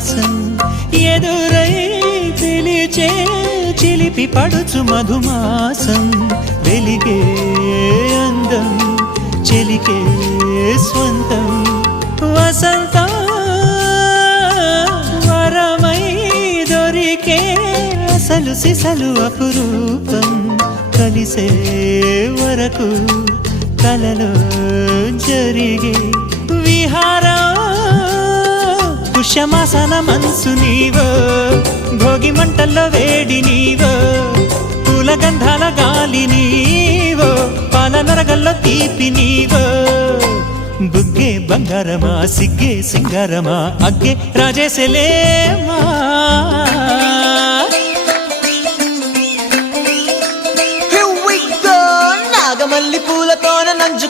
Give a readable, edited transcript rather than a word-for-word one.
విలాసం ఎదురై పిలిచే చిలిపి పడుచు మధుమాసం వెలిగే అందం చెలికే స్వంతం వసంతం వరమై దొరికే అసలు సిసలు అపురూపం కలిసే వరకు కలలో జరిగే విహారం పుష్యమాసన మనసు నీవో భోగి మంటల్లో వేడి నీవో పూల గంధాల గాలి నీవో పాల నరగల్లో తీపి నీవో బుగ్గే బంగారమా సిగ్గే సింగారమా అగ్గే రాజేసలేమా నాగమల్లి పూలతోన నంజు